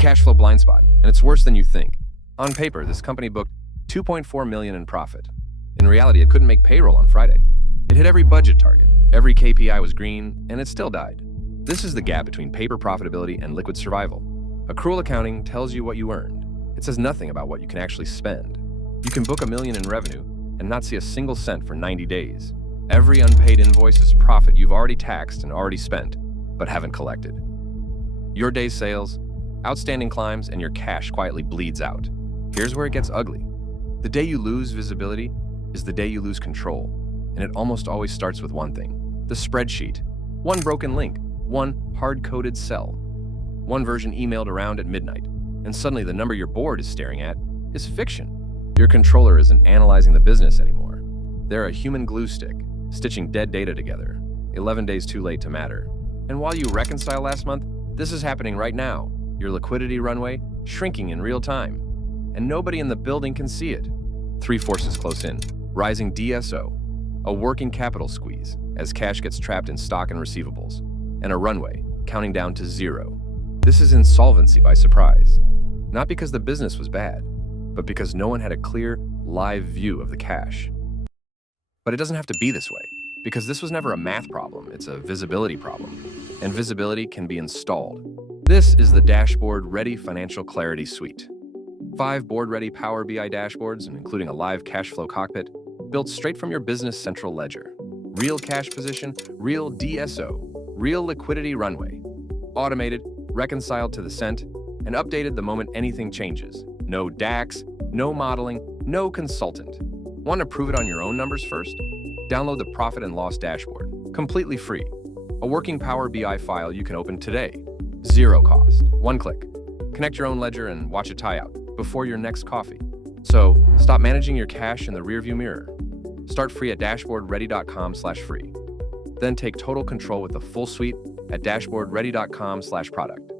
Cashflow Blindspot, and it's worse than you think. On paper, this company booked $2.4 million in profit. In reality, it couldn't make payroll on Friday. It hit every budget target, every KPI was green, and it still died. This is the gap between paper profitability and liquid survival. Accrual accounting tells you what you earned. It says nothing about what you can actually spend. You can book $1 million in revenue and not see a single cent for 90 days. Every unpaid invoice is profit you've already taxed and already spent, but haven't collected. Your day's sales, outstanding climbs, and your cash quietly bleeds out. Here's where it gets ugly. The day you lose visibility is the day you lose control, and it almost always starts with one thing: the spreadsheet. One broken link, one hard-coded cell, one version emailed around at midnight, and suddenly the number your board is staring at is fiction. Your controller isn't analyzing the business anymore. They're a human glue stick, stitching dead data together, 11 days too late to matter. And while you reconcile last month, this is happening right now. Your liquidity runway shrinking in real time, and nobody in the building can see it. Three forces close in: rising DSO, a working capital squeeze as cash gets trapped in stock and receivables, and a runway counting down to zero. This is insolvency by surprise, not because the business was bad, but because no one had a clear, live view of the cash. But it doesn't have to be this way, because this was never a math problem, it's a visibility problem, and visibility can be installed. This is the Dashboard Ready Financial Clarity Suite. 5 board-ready Power BI dashboards, including a live Cashflow Cockpit, built straight from your business central ledger. Real cash position, real DSO, real liquidity runway. Automated, reconciled to the cent, and updated the moment anything changes. No DAX, no modeling, no consultant. Want to prove it on your own numbers first? Download the Profit and Loss Dashboard, completely free. A working Power BI file you can open today. Zero cost, one click. Connect your own ledger and watch it tie out before your next coffee. So stop managing your cash in the rearview mirror. Start free at dashboardready.com/free. Then take total control with the full suite at dashboardready.com/product.